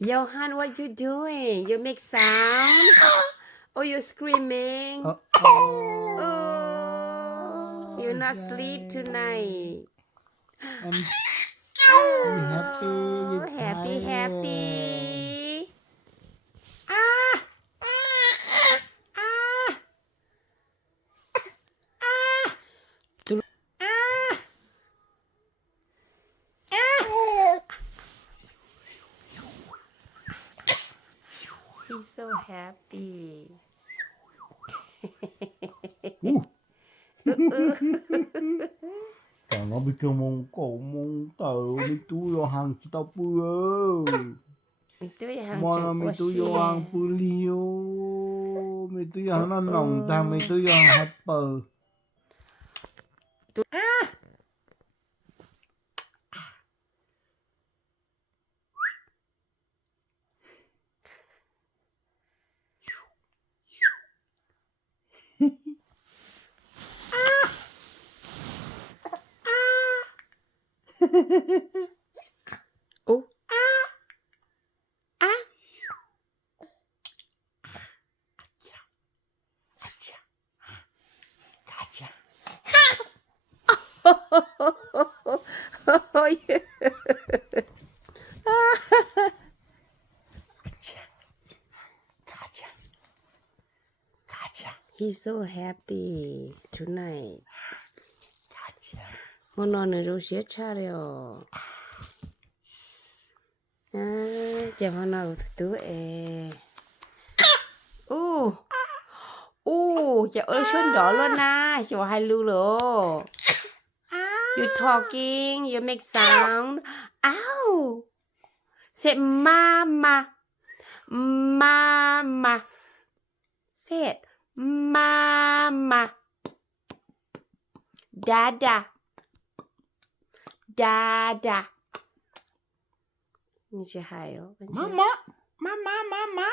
Yohan, what you doing? You make sound? Oh, you're screaming? Oh, you're not sleep tonight. I'm happy. Oh, You're happy, tired. happy. Ah! Ah! Ah! Ah! Ah! He's so happy. Còn nó bị kêu mông cổ mông tờ mi tu yo hàng chỉ tao bự mà nó mi tu yo hàng bự liu mi tu yo hàng nó nồng ta mi tu yo hàng hết bờ Oh. Ah. Gotcha. Oh, yeah. Gotcha. Gotcha. He's so happy tonight. Gotcha. 오늘은 좀 쉬차려. 아, giờ 하나 또 에. 오. 오, giờ ơi xuống đỏ luôn na, chị bảo hai lưu rồi. You talking, you make sound. Ow. Say mama. Mama. Say it. Mama. Dada. Dada. Như chị hay không? mama mama mama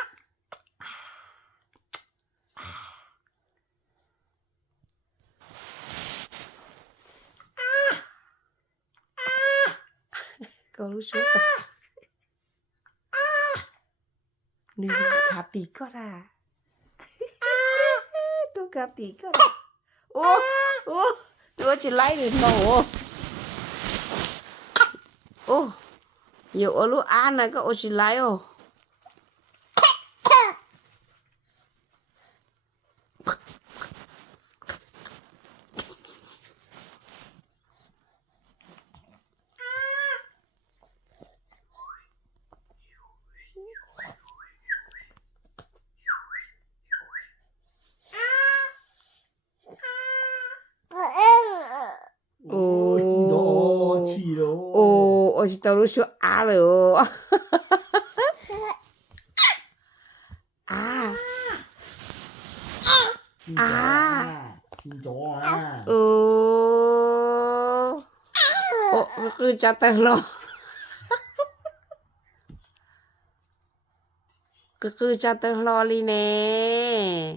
Cô lúc xuống Nữ happy có ra. Tôi happy có ra. Ô, ô, tôi chỉ lấy được nổ. Ô, nhiều ở lúc ăn này có ô chỉ lấy ô. Ồ, ôi tao lúc xuống á rồi. À. À. Ừ. Ồ, cứ cho tao lo. Cứ cho tao lo đi nè.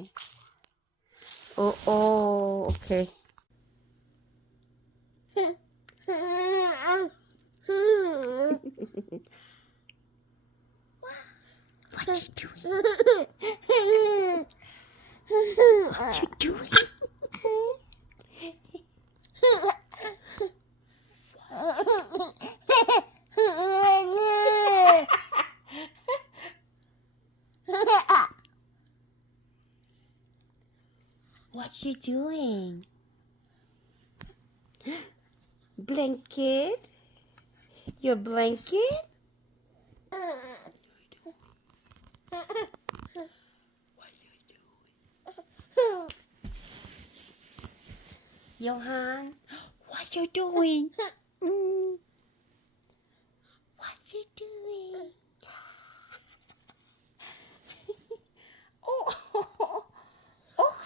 Ồ, ồ, ok. What you doing? What you doing? What you doing? Blanket? Your blanket? What you doing? Yohan, what you doing? What you doing? Oh, oh, oh.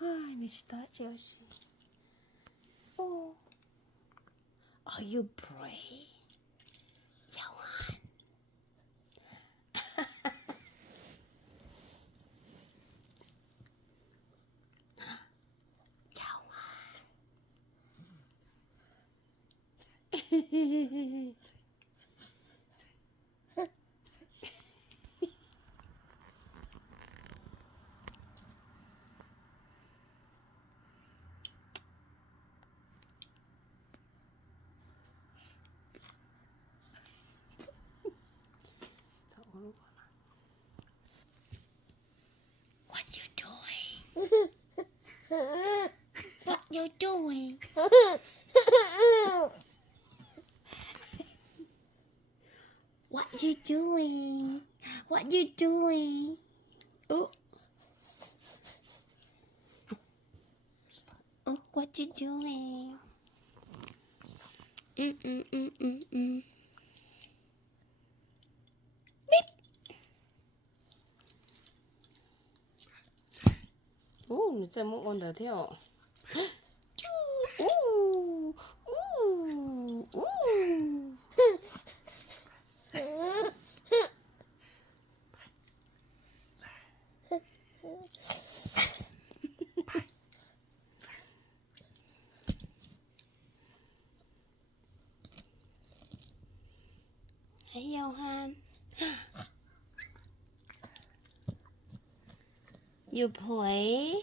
Ai, mecita Chelsea. Oh, are you brave, Yohan? Yohan. What you doing? What you doing? What you doing? What you doing? Oh. Oh, what you doing? Beep. Ô, người ta muốn con đờ theo. Hey, Yohan. You play?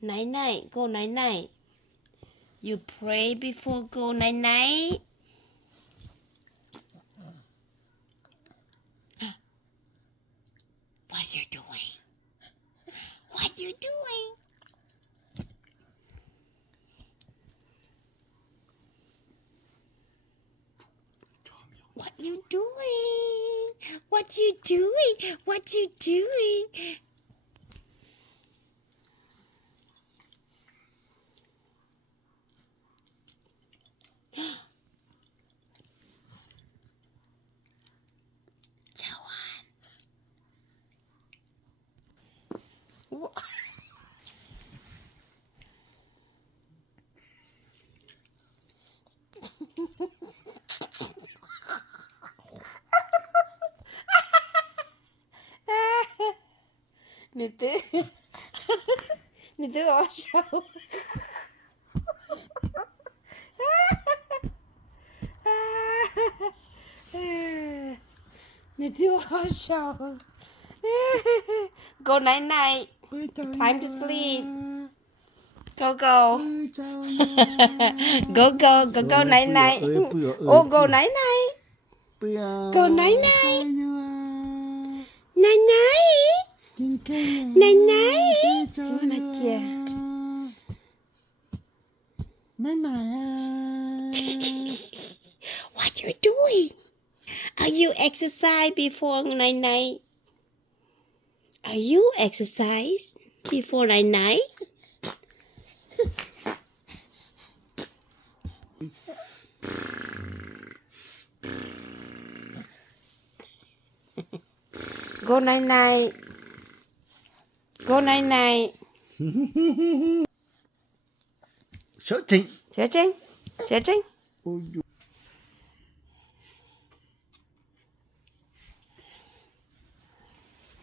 Night. Go night. You pray before go night. What you doing? What you doing? What you doing? What you doing? What you doing? Yohan. What? Nito aşağı. Nito aşağı. Go night. Time to sleep. Go. Go night. Oh, go night. Go night. Night. Mana kia? What you doing? Are you exercise before night? Are you exercise before night? Go night. Go night. Searching.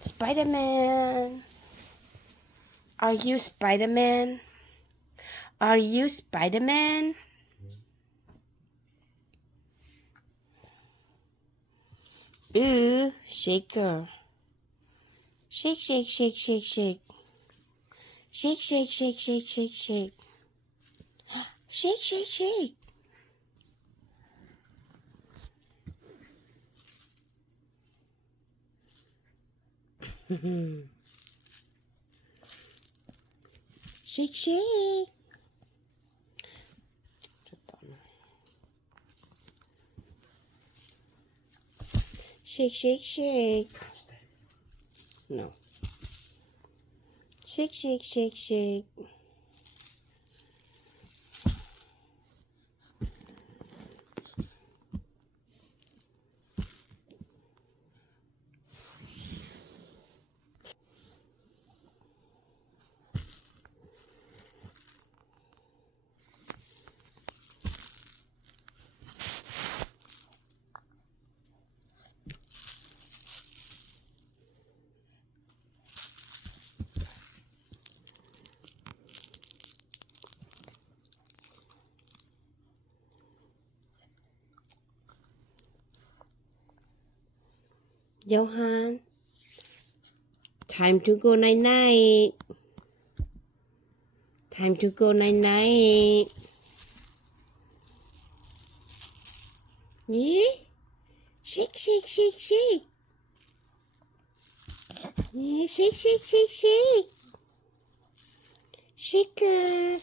Spider-Man. Are you Spider-Man? Are you Spider-Man? Ooh, shaker. Shake. Shake. Shake. Shake. No. Shake. Yohan, time to go night night. Time to go night night. Yeah? Shake, shake, shake, shake. Yeah, shake, shake, shake, shake. Shaker.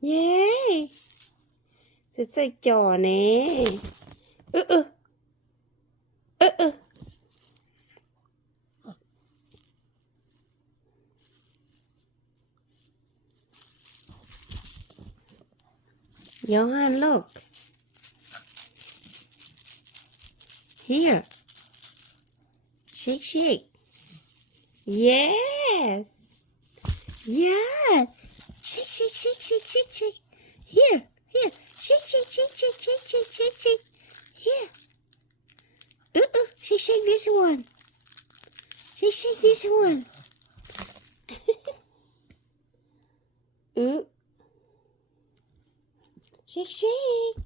Yeah. Rất là trò nè. Ừ. Yohan, look. Here. Shake, shake. Yes. Yes. Shake, shake, shake, shake, shake, shake. Here. Shake, shake, shake, shake, shake, shake, shake, shake. Here. Shake this one. Shake this one. Shake, shake.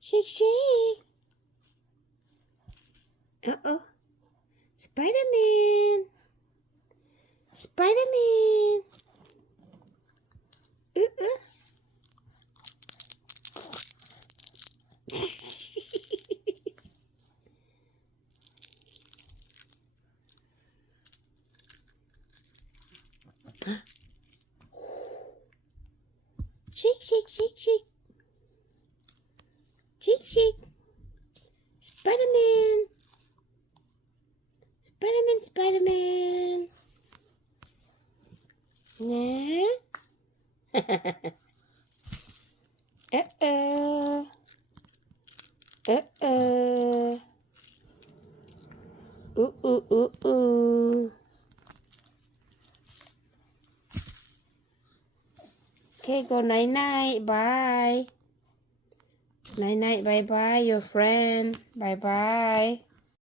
Shake, shake. Uh-oh. Spider-Man. Spider-Man. Shake, shake, shake, shake. Shake, shake. Spider-Man. Spider-Man, Spider-Man. Yeah. Uh-oh. Uh-oh. Ooh. Okay, go night-night. Bye. Night-night, bye-bye, your friend. Bye-bye.